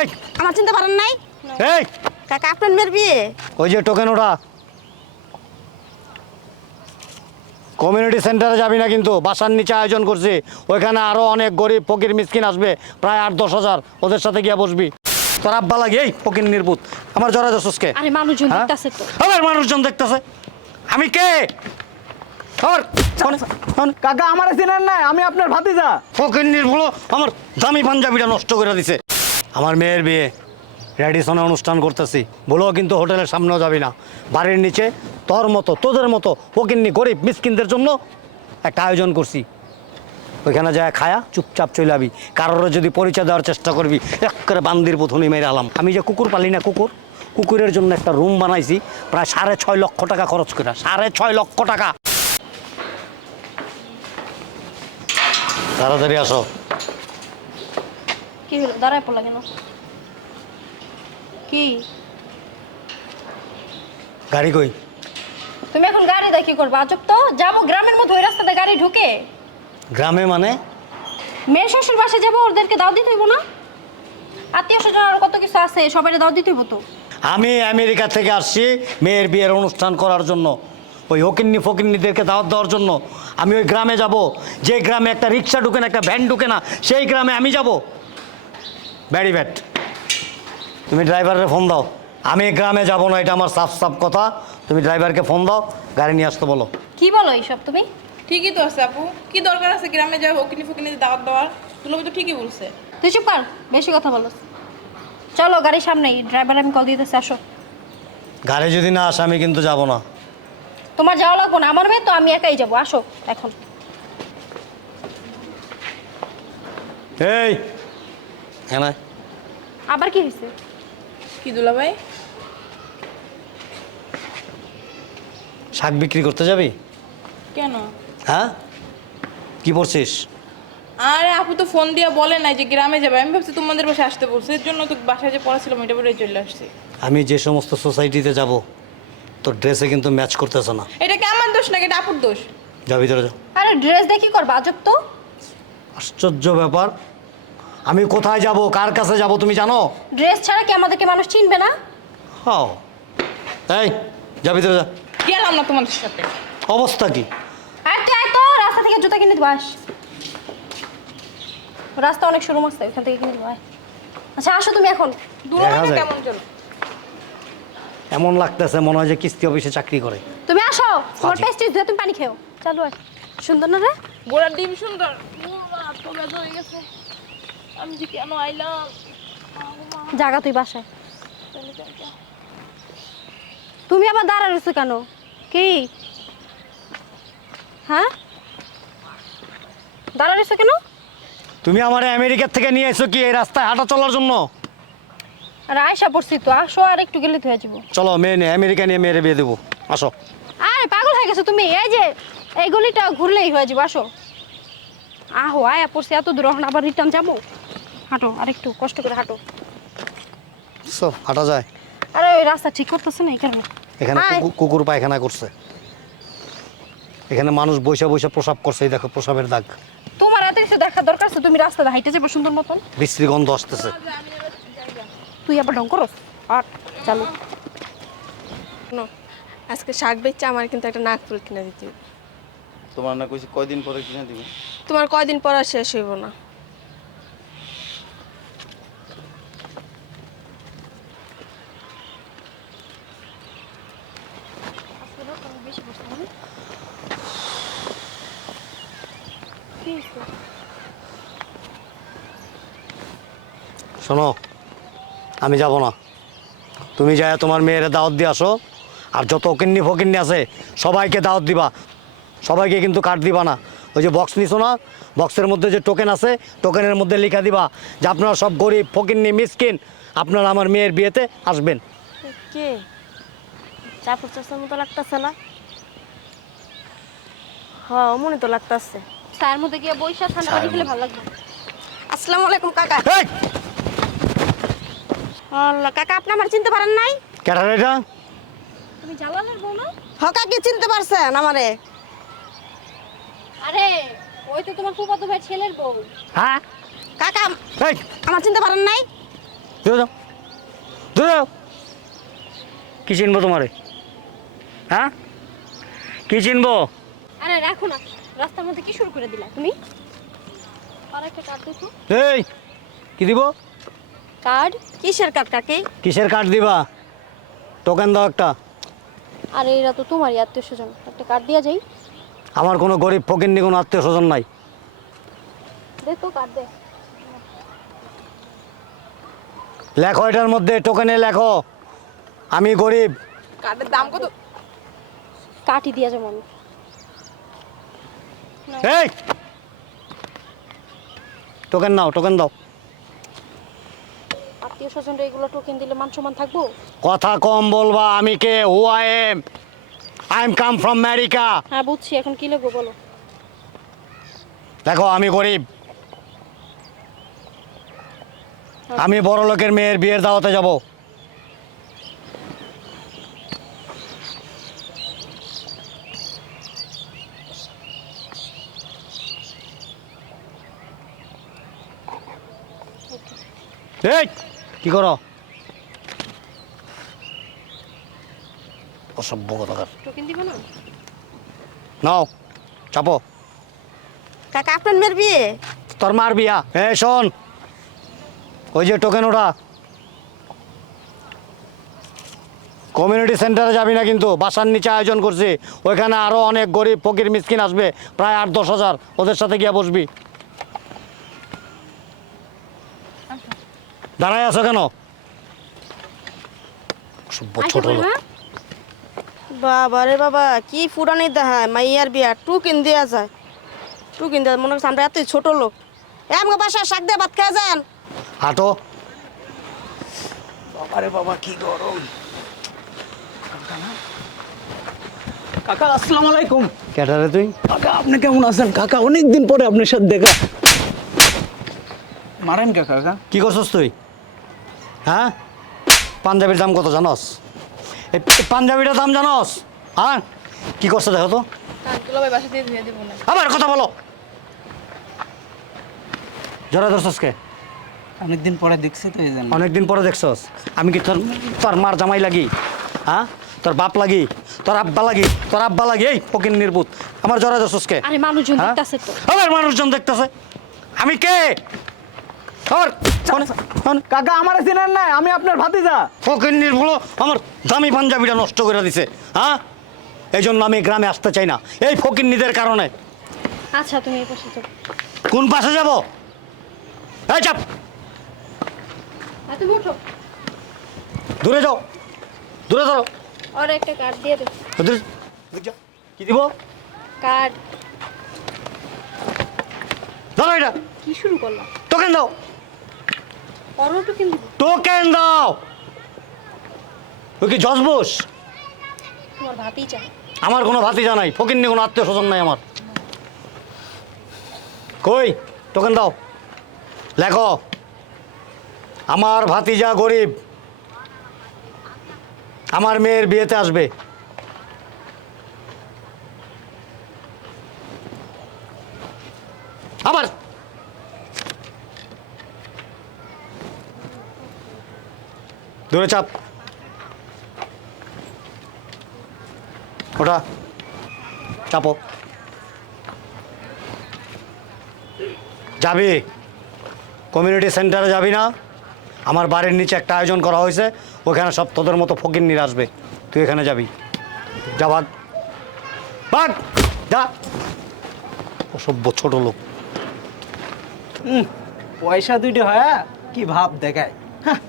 এই। আমার চিনতে পারেন নাই? এই। কাকা আপনার মেয়ের বিয়ে? ওই যে টোকেন ওটা। কমিউনিটি সেন্টারে যাবি না কিন্তু বাসার নিচে আয়োজন করছি। ওইখানে আরও অনেক গরিব ফকির মিসকিন আসবে প্রায় আট দশ হাজার। ওদের সাথে গিয়ে বসবি। তোর আব্বা লাগে এই ফকির নির্বুত আমার জরা দোষকে আরে মানুষজন হ্যাঁ? দেখতাছে তো। আমার মানুষজন দেখতেছে। আমি কে? কাকা আমার চেনেন না আমি আপনার ভাতিজা। ফকির নির্ভুল আমার দামি পাঞ্জাবিটা নষ্ট করে দিছে। আমার মেয়ের বিয়ে। রেডিসনে অনুষ্ঠান করতেছি। বলো কিন্তু হোটেলের সামনেও যাবি না। বাড়ির নিচে তোর মতো, তোদের মতো ফকিন্নি, গরিব, মিসকিনদের জন্য একটা আয়োজন করছি। ওইখানে যায় খায়া চুপচাপ চলে আবি। কারোর যদি পরিচয় দেওয়ার চেষ্টা করবি, একেবারে বান্দির পুথুনি মেরে আলাম। আমি যে কুকুর পালি না কুকুর, কুকুরের জন্য একটা রুম বানাইছি, প্রায় সাড়ে ছয় লক্ষ টাকা খরচ করে। সাড়ে ছয় লক্ষ টাকা। তাড়াতাড়ি আসো। কি হলো? দাঁড়ায় পড়লা কেন? কি? গাড়ি কই? তুমি এখন গাড়ি দিয়ে কি করবে? আজব তো যাব গ্রামের মধ্যে ওই রাস্তাতে গাড়ি ঢুকে। গ্রামে মানে? মেয়ের শ্বশুর বাসে যাব ওদেরকে দাও দিতে হইব না? আত্মীয় স্বজন আর কত কিছু আছে সবাই দাও দিতে হইব তো? আমি আমেরিকা থেকে আসছি মেয়ের বিয়ের অনুষ্ঠান করার জন্য। ওই হকিন্নি ফকিন্নিদেরকে দাওয়াত দেওয়ার জন্য। আমি ওই গ্রামে যাব। যে গ্রামে একটা রিক্সা ঢুকে না একটা ভ্যান ঢুকে না সেই গ্রামে আমি যাব। ব্যারি ব্যাট তুমি ড্রাইভারের ফোন দাও। আমি গ্রামে যাব না এটা আমার সাফ সাফ কথা। তুমি ড্রাইভারকে ফোন দাও গাড়ি নিয়ে আসতে বলো। কি বলো এইসব তুমি? ঠিকই তো আছে আপু। কি দরকার আছে গ্রামে যাও ওকিনি ফকিনি দাওয়াত দেওয়ার? তুলবি তো ঠিকই বলছে। তুই চুপ কর বেশি কথা বলো। চলো গাড়ির সামনেই ড্রাইভার আমি কল দিতেছি আসো। গাড়ি যদি না আসে আমি কিন্তু যাব না। তোমার যাওয়া লাগবো না? আমার মেয়ে তো আমি একাই যাব আসো এখন। এই হ্যাঁ আবার কি হয়েছে? কি দুলা ভাই? শাক বিক্রি করতে যাবি? কেন? হ্যাঁ? কি পড়ছিস? আরে আপু তো ফোন দিয়ে বলে নাই যে গ্রামে যাবে। আমি ভাবছি তোমাদের বাসায় আসতে বলছে। এর জন্য তো বাসায় যে পড়াছিলাম ওইটা পরে চলে আসছি। আমি যে সমস্ত সোসাইটিতে যাব তোর ড্রেসে কিন্তু ম্যাচ করতেছে না। এটা কি আমার দোষ নাকি এটা আপুর দোষ? যা ভিতরে যা। আরে ড্রেস দেখি কর আজব তো। আশ্চর্য ব্যাপার। আমি কোথায় যাব? কার কাছে যাব তুমি জানো? ড্রেস ছাড়া কি আমাদেরকে মানুষ চিনবে না? হাও। এই যা ভিতরে যা। গেলাম না তোমাদের সাথে। অবস্থা কি? আয় তো রাস্তা থেকে জুতা কিনে দিবাস রাস্তা অনেক সরু মাস্তা ওখান থেকে কিনে দিবা আচ্ছা আসো তুমি এখন। দেখা কেমন চলো এমন লাগতেছে মনে হয় যে কিস্তি অফিসে চাকরি করে। তুমি আসো তোমার হাজি। পেস্টিস দিয়ে তুমি পানি খেও। চালু আয়। সুন্দর না রে? গোড়ার ডিম সুন্দর। তো বেজা হয়ে গেছে। আমি যে কেন আইলাম? জাগা তুই বাসায়। তুমি আবার দাঁড়া রয়েছো কেন? কি? হ্যাঁ? দাঁড়া রয়েছো কেন? তুমি আমার আমেরিকার থেকে নিয়ে এসো কি এই রাস্তায় হাঁটা চলার জন্য? আর আয়সা পড়ছি তো আসো আর একটু গেলে হয়ে যাব। চলো মেয়ে নিয়ে আমেরিকা নিয়ে মেয়েরে বিয়ে দেবো। আসো। আরে পাগল হয়ে গেছো তুমি এই যে এই গলিটা ঘুরলেই হয়ে যাব আসো। আহো আয়া পড়ছি এত দূর এখন আবার রিটার্ন যাব। হাঁটো আর একটু কষ্ট করে হাঁটো। সো হাঁটা যায়। আরে ওই রাস্তা ঠিক করতেছে না এই কারণে। এখানে কুকুর পায়খানা করছে। এখানে মানুষ বৈশা বৈশা প্রসাব করছে এই দেখো প্রসাবের দাগ। তোমার এত কিছু দেখা দরকার আছে? তুমি রাস্তা হাইটে যাব সুন্দর মতন। বিশ্রী গন্ধ আসতেছে। তুই আবার ঢং করো আর চালু। আজকে শাক বেচছে আমার কিন্তু একটা নাক কিনে দিতে তোমার না কইছি কয়দিন পরে কিনে দিবে? তোমার কয়দিন পর আর শেষ হইব না। শোনো আমি যাব না। তুমি যায় তোমার মেয়ের দাওয়াত দিয়ে আসো আর যত কিন্নি ফকিন্নি আছে সবাইকে দাওয়াত দিবা। সবাইকে কিন্তু কাট দিবা না। ওই যে বক্স নিছো না বক্সের মধ্যে যে টোকেন আছে টোকেনের মধ্যে লিখা দিবা যে আপনারা সব গরিব ফকিন্নি মিসকিন আপনারা আমার মেয়ের বিয়েতে আসবেন। কে? চাপুর চাষের মতো লাগতেছে না? হ্যাঁ মনে তো লাগতেছে। চায়ের মধ্যে গিয়ে বৈশা ঠান্ডা পানি খেলে ভালো লাগবে। আসসালামু আলাইকুম কাকা। কাকা আপনি আমার চিনতে পারেন নাই? কেটার এটা? তুমি জালালের বউ না? হ কাকি চিনতে পারছেন আমারে। আরে ওই তো তোমার ফুফাতো ভাই ছেলের বউ। হ্যাঁ? কাকা এই! আমার চিনতে পারেন নাই? দূরে যাও দূরে যাও কি চিনবো তোমারে? হ্যাঁ? কি চিনবো? আরে রাখো না। রাস্তার মধ্যে কি শুরু করে দিলা তুমি? আর একটা কার্ড দেখো। এই! কি দিব? কার্ড? কিসের কার্ড কাকে? কিসের কার্ড দিবা? টোকেন দাও একটা। আরে এরা তো তোমারই আত্মীয় স্বজন একটা কার্ড দিয়া যাই। আমার কোনো গরিব ফকির কোনো আত্মীয় স্বজন নাই দেখো কার্ড দে। লেখো এটার মধ্যে টোকেনে লেখো। আমি গরিব। কার্ডের দাম কত? কাটি দিয়া যাব আমি। এই! টোকেন নাও টোকেন দাও। আত্মীয় স্বজনরা এগুলো টোকেন দিলে মান সম্মান থাকব? কথা কম বলবা আমি কে? Who I am I am come from America হ্যাঁ বুঝছি এখন কি লাগবো বলো? দেখো আমি গরিব। আমি বড় লোকের মেয়ের বিয়ের দাওয়াতে যাব। এই! কি করো? অসভ্য কথাকার। টোকেন নাও চাপো। কাকা আপনার মেয়ের বিয়ে? তোর মার বিয়া। এ শোন। ওই যে টোকেন ওটা। কমিউনিটি সেন্টারে যাবি না কিন্তু বাসার নিচে আয়োজন করছি। ওইখানে আরও অনেক গরিব ফকির মিসকিন আসবে প্রায় আট দশ হাজার। ওদের সাথে গিয়ে বসবি। দাঁড়ায় আছো কেন? ছোট। হ্যাঁ? বাবা রে বাবা কি ফুরানি দেখায় মাইয়ার বিয়া টুকিন দেওয়া যায়। টুকিন দেওয়া মনে হচ্ছে আমরা এতই ছোট লোক। এ আমাকে বাসায় শাক দিয়ে ভাত খাওয়া যান। হাঁটো কাকা আসসালামু আলাইকুম। ক্যাটারে তুই? কাকা আপনি কেমন আছেন? কাকা অনেক দিন পরে আপনার সাথে দেখা। মারেন কাকা? কি করছস তুই? হ্যাঁ? পাঞ্জাবির দাম কত জানস? এই পাঞ্জাবিটার দাম জানস? হ্যাঁ? কি করছ দেখো তো। আবার কথা বলো। জরা কে? অনেক দিন পরে দেখছি তো এই অনেকদিন পরে দেখছস? আমি কি তোর তোর মার জামাই লাগি? হ্যাঁ? তোর বাপ লাগি? তোর আব্বা লাগি? তোর আব্বা লাগি? এই ফকির নির্বুত আমার জরা ধরছস কে? আরে মানুষজন হ্যাঁ? দেখতেছে তো। আবার মানুষজন দেখতেছে। আমি কে? কাকা আমার চিনেন নাই আমি আপনার ভাতিজা। ফকিন্নির বলো আমার দামি পাঞ্জাবিটা নষ্ট করে দিছে হ্যাঁ? এই জন্য আমি গ্রামে আসতে চাই না এই ফকিন্নিদের কারণে। আচ্ছা তুমি এই পাশে যাও কোন পাশে যাব? এই চাপ। তুমি উঠো। দূরে যাও দূরে ধরো। আর একটা কার্ড দিয়ে দে। দূরে কি দিব? কার্ড ধরো এটা। কি শুরু করলাম? টোকেন দাও। টোকেন দাও। ওই কি জজবুস তোমার ভাতেই আমার কোনো ভাতিজা নাই ফকিন্নি কোনো আত্মীয় স্বজন নাই আমার। কই টোকেন দাও। লেখো। আমার ভাতিজা গরিব আমার মেয়ের বিয়েতে আসবে। আবার দূরে চাপ। ওটা চাপো। যাবি। কমিউনিটি সেন্টারে যাবি না। আমার বাড়ির নিচে একটা আয়োজন করা হয়েছে। ওখানে সব তোদের মতো ফকির নিয়ে আসবে। তুই এখানে যাবি। যা ভাগ ভাগ যা। অসভ্য ছোট লোক। পয়সা দুইটা হয়? কি ভাব দেখায় হ্যাঁ,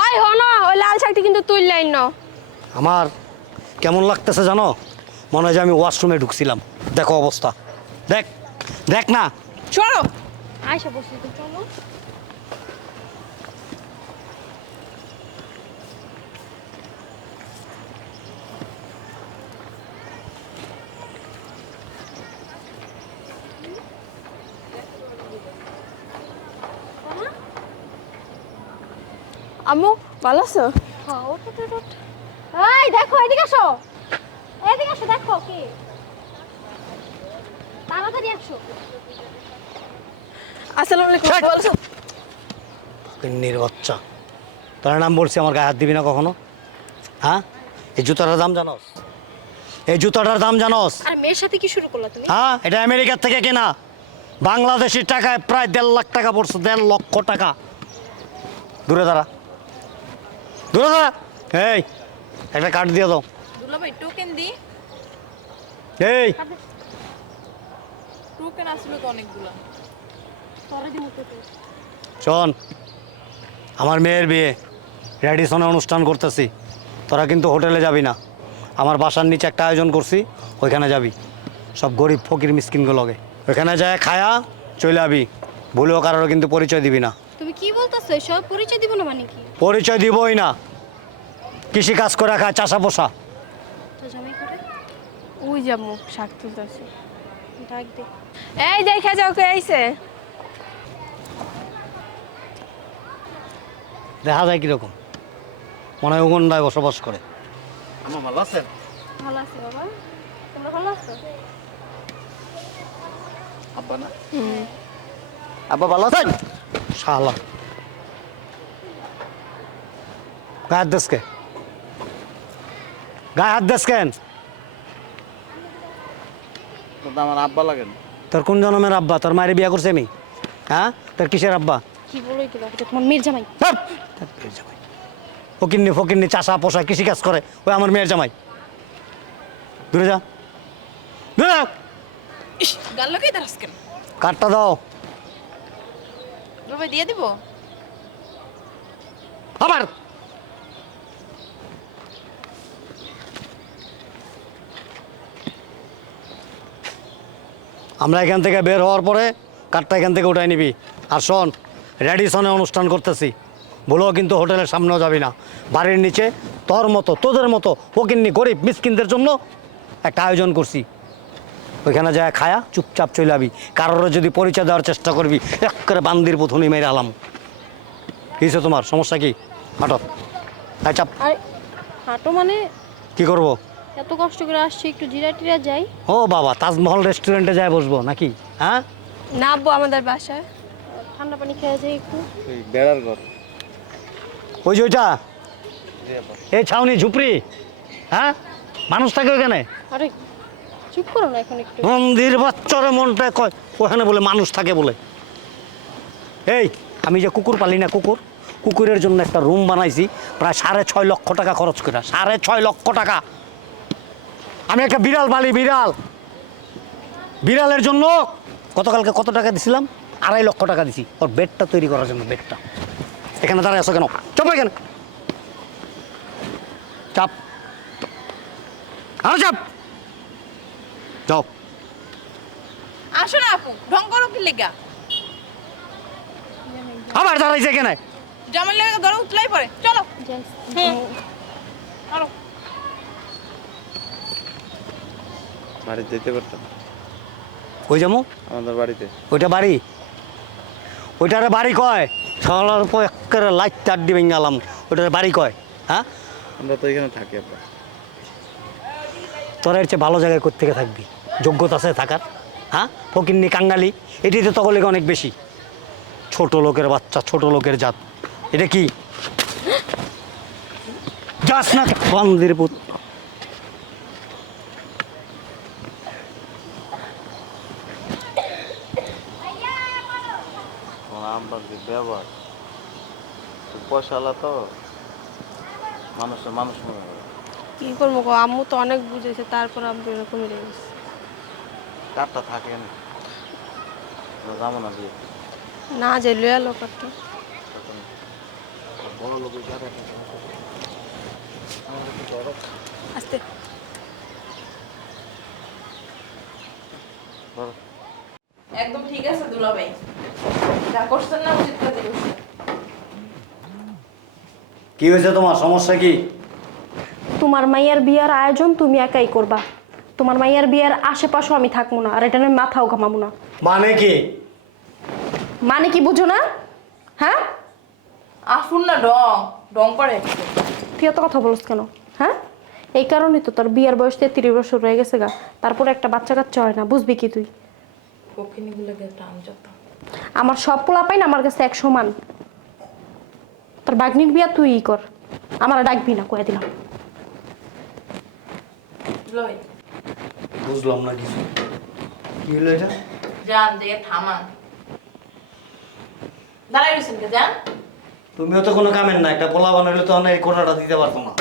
ওই হো না ওই লাল শাকটি কিন্তু তুই লাইন না। আমার কেমন লাগতেছে জানো? মনে হয় যে আমি ওয়াশরুমে ঢুকছিলাম। দেখো অবস্থা। দেখ দেখ না। সরো আয়সা বসে তো চলো। আম্মু ভালো আছো? ওঠ ওঠ, ওঠ, ওঠ। এই দেখো এদিকে আসো। এদিকে আসো দেখো কি। তাড়াতাড়ি আসো। আসসালামু আলাইকুম কিন্নির বাচ্চা। তোর নাম বলছি আমার গায়ে হাত দিবি না কখনো? হ্যাঁ? এই জুতাটার দাম জানোস? এই জুতাটার দাম জানোস? আর মেয়ের সাথে কি শুরু করলা তুমি? হ্যাঁ এটা আমেরিকার থেকে কেনা। বাংলাদেশি টাকায় প্রায় দেড় লাখ টাকা পড়ছে দেড় লক্ষ টাকা। দূরে দাঁড়া। এই। একটা কার্ড দিয়ে দাও। দুলাভাই টোকেন দি। এই। টোকেন আসলে তো অনেকগুলো। শোন আমার মেয়ের বিয়ে। রেডিসনে অনুষ্ঠান করতেছি। তোরা কিন্তু হোটেলে যাবি না। আমার বাসার নিচে একটা আয়োজন করছি ওইখানে যাবি। সব গরিব ফকির মিসকিনগুলোকে ওইখানে যায় খায়া চলে যাবি ভুলেও কারোর কিন্তু পরিচয় দিবি না। তুমি কি বলতেছো? সব পরিচয় দিব না মানে কি? পরিচয় দিবই না। কৃষি কাজ করে খায় চাষা পোষা। ওই যাব শাক তুলতেছি। ডাক দে। এই দেখা যাও কে আইছে। দেখা যায় কীরকম? মনে হয় উগন্ডায় বসবাস করে। আমার ভালো আছেন? ভালো আছে বাবা। তোমরা ভালো আছো? আব্বা না? আব্বা ভালো আছেন? শালা। গায়ে হাত দেশকে গায়ে হাত দেশ কেন? আমার আব্বা লাগেন তোর কোন জন্মের আব্বা? তোর মায়ের বিয়া করছে আমি। হ্যাঁ? তোর কিসের আব্বা? কি বলো তোমার মেয়ের জামাই। মেয়ের জামাই। ফকিন্নি ফকিন্নি চাষা পোষা কৃষি কাজ করে। ওই আমার মেয়ের জামাই। দূরে যা। দূরে গাল লাগাই দাঁড়াস কেন? কাঠটা দাও। দিয়ে দিব? আবার! আমরা এখান থেকে বের হওয়ার পরে কাঠটা এখান থেকে উঠাই নিবি। আর শোন রেডিসনে অনুষ্ঠান করতেছি। বলেও কিন্তু হোটেলের সামনেও যাবি না। বাড়ির নিচে তোর মতো তোদের মতো ফকিন্নি গরিব মিসকিনদের জন্য একটা আয়োজন করছি। ওইখানে যায় খায়া চুপচাপ চলে যাবি। কারোর যদি পরিচয় দেওয়ার চেষ্টা করবি এক করে বান্দির পুথুনি মেরে আলাম। কী হয়েছে তোমার? সমস্যা কি? চাপ। আরে হাঁটো মানে? কী করব? এত কষ্ট করে আসছি একটু জিরা টিরা যাই। ও বাবা তাজমহল রেস্টুরেন্টে যায় বসবো নাকি? হ্যাঁ? না আব্বু আমাদের বাসায়। ঠান্ডা পানি খেয়ে যাই একটু। ওই বেড়ার ঘর। ওই যে ওইটা? এই ছাউনি ঝুপড়ি। হ্যাঁ? মানুষ থাকে ওখানে আরে চুপ করো না এখন একটু। মন্দির বাচ্চারে মনটা কয় ওখানে বলে মানুষ থাকে বলে। এই আমি যে কুকুর পালি না কুকুর কুকুরের জন্য একটা রুম বানাইছি প্রায় সাড়ে ছয় লক্ষ টাকা খরচ করে সাড়ে ছয় লক্ষ টাকা। আমি একটা বিড়াল পালি বিড়াল। বিড়ালের জন্য গতকালকে কত টাকা দিছিলাম? আড়াই লক্ষ টাকা দিছি। ওর বেডটা তৈরি করার জন্য বেডটা। এখানে দাঁড়ায় আছো কেন? চাপ এখানে। চাপ। আরও চাপ। যাও। আসো না আপু ঢং করো কি লেগা? আবার দাঁড়াইছে এখানে। জামাই লেগা ধরো উতলাই পড়ে। চলো। আরও বাড়িতে যেতে পারতাম। ওই যাব? আমাদের বাড়িতে। ওইটা বাড়ি? ওইটারে বাড়ি কয়? সকালের পর একেবারে লাইট চার দিবে গেলাম। ওইটারে বাড়ি কয়? হ্যাঁ? আমরা তো এখানে থাকি আব্বা তোরা এর চেয়ে ভালো জায়গায় কোথেকে থাকবি? যোগ্যতা আছে থাকার। হ্যাঁ? ফকিন্নি কাঙ্গালি এটিতে তকলিকে অনেক বেশি। ছোট লোকের বাচ্চা ছোট লোকের জাত। এটা কি? যাস না বান্দির পুত যে ব্যবহার। তো পয়সাওয়ালা তো মানুষের মানুষ মনে করে। কি করব গো? আম্মু তো অনেক বুঝেছে তারপর আব্বু এরকম রেগেছে কাঠটা থাকে না। যাব না দিয়ে না যে লয়া লোকটা বড় লোক আস্তে। একদম ঠিক আছে দুলাভাই। যা করছেন না উচিত কাজে করছেন কি হয়েছে তোমার? সমস্যা কি? তোমার মাইয়ার বিয়ার আয়োজন তুমি একাই করবা। তোমার মাইয়ার বিয়ার আশেপাশেও আমি থাকব না আর এটা নিয়ে মাথাও ঘামাবো না। মানে কি? মানে কি বুঝো না? হ্যাঁ? আফুন না ডং। ডং করে তুই এত কথা বলছ কেন? হ্যাঁ? এই কারণেই তো তোর বিয়ার বয়স তেত্রিশ বছর রয়ে গেছে গা। তারপরে একটা বাচ্চা কাচ্চা হয় না বুঝবি কি তুই? টান যত। আমার সব পোলা পাইন আমার কাছে এক সমান। তোর বাগনির বিয়া তুই ই কর। আমার ডাকবি না কয়ে দিলাম। বুঝলাম না কিছু। কি হলো এটা? যান দিয়ে থামান দাঁড়াই রয়েছেন কে যান তুমিও তো কোনো কামের না একটা পোলা বানাইলে তো অনেক কোটাটা দিতে পারতো না।